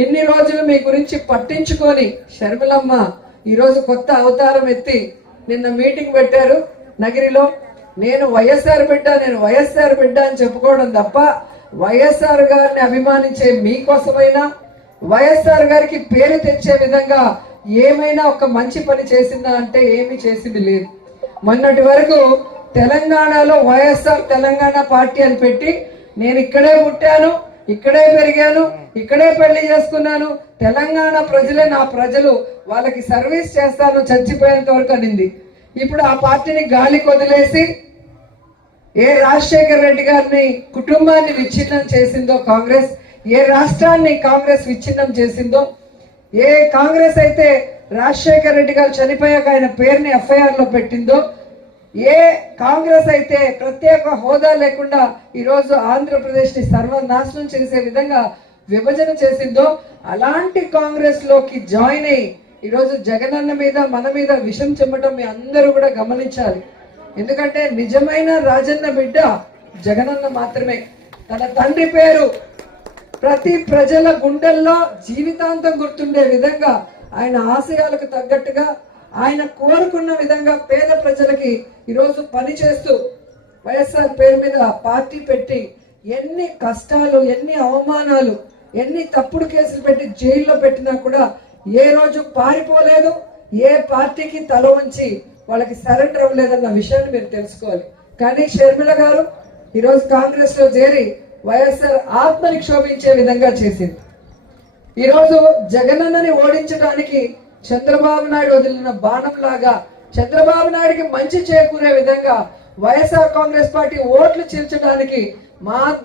ఇన్ని రోజులు మీ గురించి పట్టించుకొని షర్మిలమ్మ ఈరోజు కొత్త అవతారం ఎత్తి నిన్న మీటింగ్ పెట్టారు నగిరిలో. నేను వైఎస్ఆర్ బిడ్డ అని చెప్పుకోవడం తప్ప వైఎస్ఆర్ గారిని అభిమానించే మీకోసమైనా వైఎస్ఆర్ గారికి పేరు తెచ్చే విధంగా ఏమైనా ఒక మంచి పని చేసిందా అంటే ఏమీ చేసింది లేదు. మొన్నటి వరకు తెలంగాణలో వైఎస్ఆర్ తెలంగాణ పార్టీ అని పెట్టి నేను ఇక్కడే పుట్టాను, ఇక్కడే పెరిగాను, ఇక్కడే పెళ్లి చేసుకున్నాను, తెలంగాణ ప్రజలే నా ప్రజలు, వాళ్ళకి సర్వీస్ చేస్తాను చచ్చిపోయేంత వరకు అనింది. ఇప్పుడు ఆ పార్టీని గాలికి వదిలేసి ఏ రాజశేఖర రెడ్డి గారిని కుటుంబాన్ని విచ్ఛిన్నం చేసిందో కాంగ్రెస్, ఏ రాష్ట్రాన్ని కాంగ్రెస్ విచ్ఛిన్నం చేసిందో, ఏ కాంగ్రెస్ అయితే రాజశేఖర రెడ్డి గారు చనిపోయాక ఆయన పేరుని ఎఫ్ఐఆర్ లో పెట్టిందో, ఏ కాంగ్రెస్ అయితే ప్రత్యేక హోదా లేకుండా ఈరోజు ఆంధ్రప్రదేశ్ ని సర్వనాశనం చేసే విధంగా విభజన చేసిందో అలాంటి కాంగ్రెస్ లోకి జాయిన్ అయ్యి ఈరోజు జగనన్న మీద మన మీద విషం చెమ్మటం మీ అందరూ కూడా గమనించాలి. ఎందుకంటే నిజమైన రాజన్న బిడ్డ జగనన్న మాత్రమే. తన తండ్రి పేరు ప్రతి ప్రజల గుండెల్లో జీవితాంతం గుర్తుండే విధంగా ఆయన ఆశయాలకు తగ్గట్టుగా ఆయన కోరుకున్న విధంగా పేద ప్రజలకి ఈరోజు పని చేస్తూ వైఎస్ఆర్ పేరు మీద పార్టీ పెట్టి ఎన్ని కష్టాలు, ఎన్ని అవమానాలు, ఎన్ని తప్పుడు కేసులు పెట్టి జైల్లో పెట్టినా కూడా ఏ రోజు పారిపోలేదు, ఏ పార్టీకి తల వంచి వాళ్ళకి సరెండర్ అవ్వలేదన్న విషయాన్ని మీరు తెలుసుకోవాలి. కానీ షర్మిల గారు ఈరోజు కాంగ్రెస్ లో చేరి వైఎస్ఆర్ ఆత్మని క్షోభించే విధంగా చేసింది. ఈరోజు జగనన్నని ఓడించడానికి చంద్రబాబు నాయుడు వదిలిన బాణం లాగా చంద్రబాబు నాయుడికి మంచి చేకూరే విధంగా వైఎస్ఆర్ కాంగ్రెస్ పార్టీ ఓట్లు చీల్చడానికి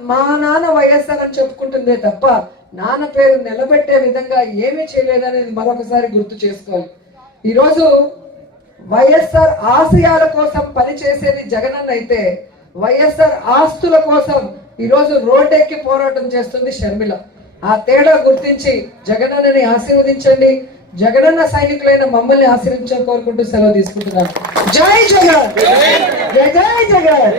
మా నాన్న వైఎస్ఆర్ అని చెప్పుకుంటుందే తప్ప నాన్న పేరు నిలబెట్టే విధంగా ఏమీ చేయలేదనేది మరొకసారి గుర్తు చేసుకోవాలి. ఈరోజు వైఎస్ఆర్ ఆశయాల కోసం పనిచేసేది జగనన్న అయితే వైఎస్ఆర్ ఆస్తుల కోసం ఈరోజు రోడ్డెక్కి పోరాటం చేస్తుంది షర్మిల. ఆ తేడా గుర్తించి జగనన్నని ఆశీర్వదించండి. జగనన్న సైనికులైన మమ్మల్ని ఆశీర్వించాలని కోరుకుంటూ సెలవు తీసుకుంటున్నాను. జై జగన్, జై జై జగన్.